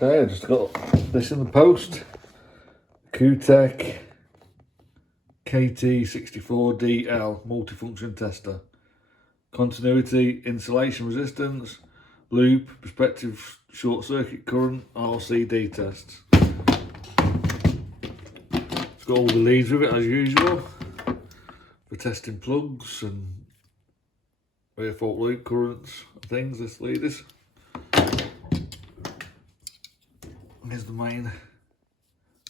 Okay, I just got this in the post. Kewtech KT64DL Multifunction Tester. Continuity, insulation resistance, loop, prospective short circuit current, RCD tests. It's got all the leads with it as usual for testing plugs and rear fault loop currents and things. This lead is. Here's the main.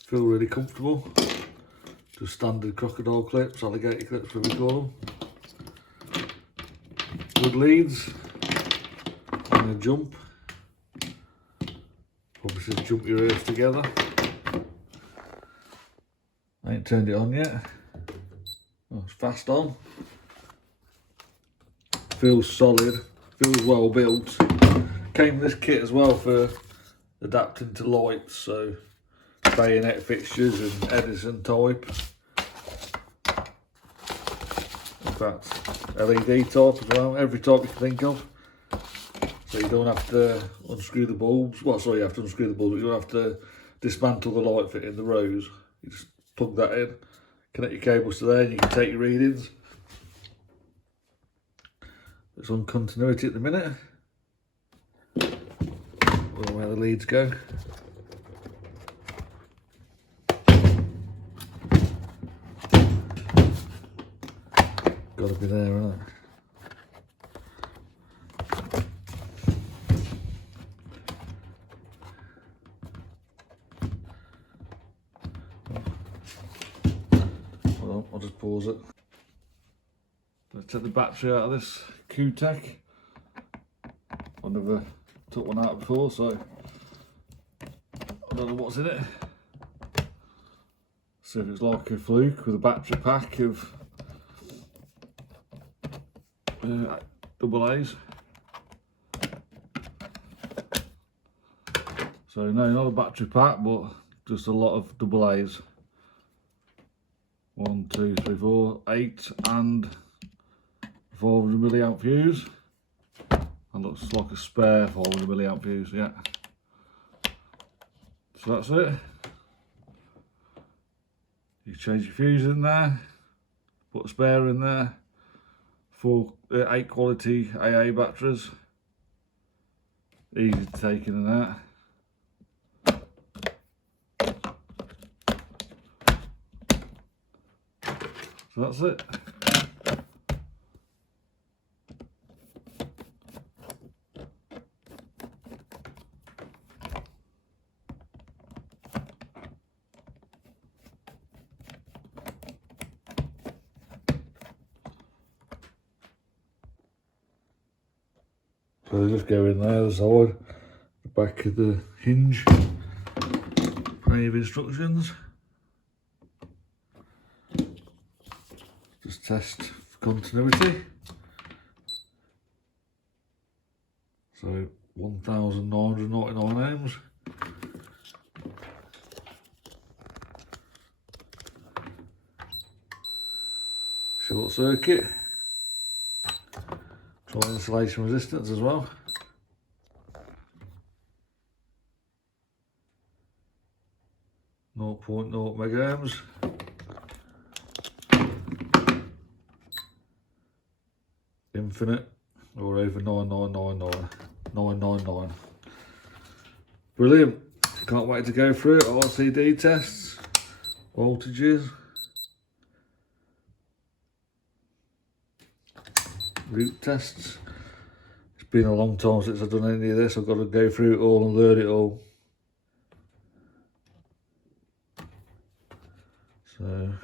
Feel really comfortable. Just standard crocodile clips, alligator clips, whatever we call them. Good leads. And a jump. Probably should jump your ears together. I ain't turned it on yet. Oh, it's fast on. Feels solid. Feels well built. Came with this kit as well for adapting to lights, so bayonet fixtures and Edison type. In fact, LED type as well, every type you can think of. So you don't have to unscrew the bulbs. Well, sorry, you have to unscrew the bulbs, but you don't have to dismantle the light fit in the rows. You just plug that in, connect your cables to there, and you can take your readings. It's on continuity at the minute. Where the leads go. Got to be there, isn't it? Hold on, I'll just pause it. Let's take the battery out of this Kewtech. I've never took one out before, so I don't know what's in it. See if it's like a fluke with a battery pack of double A's. So no, not a battery pack, but just a lot of double A's. 1, 2, 3, 4, 8 and 400 milliamp fuse. And looks like a spare 400 milliamp fuse, yeah. So that's it. You change your fuse in there, put a spare in there, 8 quality AA batteries. Easy to take in and out. So that's it. So they just go in there, the side, the back of the hinge, plenty of instructions. Just test for continuity. So 1,999 ohms. Short circuit. Try insulation resistance as well. .0 mega ohms. Infinite or over 99999. Brilliant. Can't wait to go through it. RCD tests, voltages, root tests. It's been a long time since I've done any of this. I've got to go through it all and learn it all. So,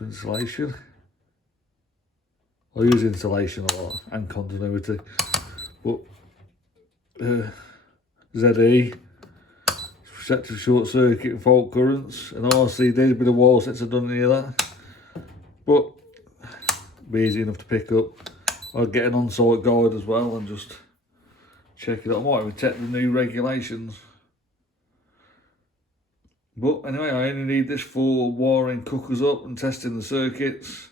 insulation. I use insulation a lot and continuity, but ZE, protective short circuit and fault currents, and RCD, it's been a while since I've done any of that, but it'll be easy enough to pick up. I'll get an on-site guide as well and just check it out. I might even check the new regulations. But anyway, I only need this for wiring cookers up and testing the circuits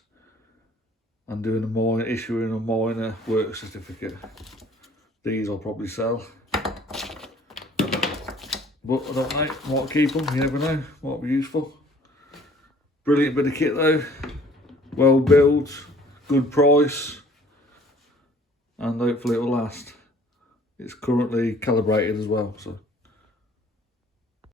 and doing issuing a minor work certificate. These I'll probably sell. But I don't know, might keep them, you never know, might be useful. Brilliant bit of kit though, well built, good price, and hopefully it will last. It's currently calibrated as well, so